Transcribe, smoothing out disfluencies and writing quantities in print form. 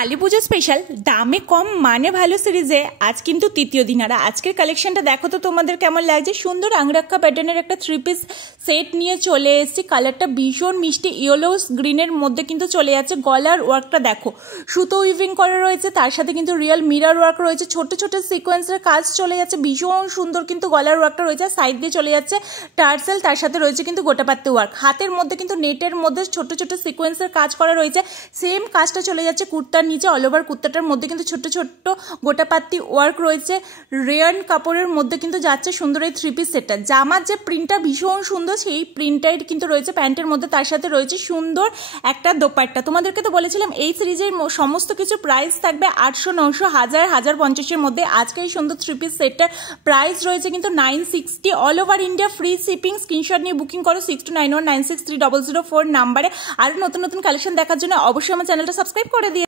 কালী পুজো special দামে কম মানে ভালো সিরিজে আজ কিন্তু তৃতীয় দিন। আর আজকের কালেকশনটা দেখো তো তোমাদের কেমন লাগছে। সুন্দর আংরাক্ষা প্যাটার্নের একটা 3 পিস সেট নিয়ে চলে এসেছি। কালারটা ভীষণ মিষ্টি ইয়েলো গ্রিনের মধ্যে কিন্তু চলে যাচ্ছে। গলার ওয়ার্কটা দেখো, সুতো উইভিং করা রয়েছে, তার সাথে কিন্তু রিয়েল মিরর ওয়ার্ক রয়েছে, ছোট ছোট সিকোয়েন্সের কাজ চলে যাচ্ছে, ভীষণ সুন্দর কিন্তু গলার ওয়ার্কটা রয়েছে। সাইড দিয়ে চলে যাচ্ছে টার্সেল, তার সাথে রয়েছে কিন্তু গোটাপাত্তি ওয়ার্ক। হাতের মধ্যে কিন্তু নেটের মধ্যে ছোট ছোট সিকোয়েন্সের কাজ করা রয়েছে। সেম কাজটা চলে যাচ্ছে কুর্তার নিচে, অল ওভার কুর্তাটার মধ্যে কিন্তু ছোট্ট ছোট্ট গোটাপাত্তি ওয়ার্ক রয়েছে। রেয়ান কাপড়ের মধ্যে কিন্তু যাচ্ছে সুন্দর এই 3 পিস সেটটা। জামার যে প্রিন্টটা ভীষণ সুন্দর, সেই প্রিন্টটাই কিন্তু রয়েছে প্যান্টের মধ্যে, তার সাথে রয়েছে সুন্দর একটা দোপাট্টা। তোমাদেরকে তো বলেছিলাম এই সিরিজের সমস্ত কিছু প্রাইস থাকবে 800, 900, 1000, 1050-এর মধ্যে। আজকে এই সুন্দর 3 পিস সেটটার প্রাইস রয়েছে কিন্তু 960। All over India free shipping. Screenshot নিয়ে বুকিং করো 6291963004 নাম্বারে। আরও নতুন নতুন কালেকশন দেখার জন্য অবশ্যই আমার চ্যানেলটা সাবস্ক্রাইব করে দিয়ে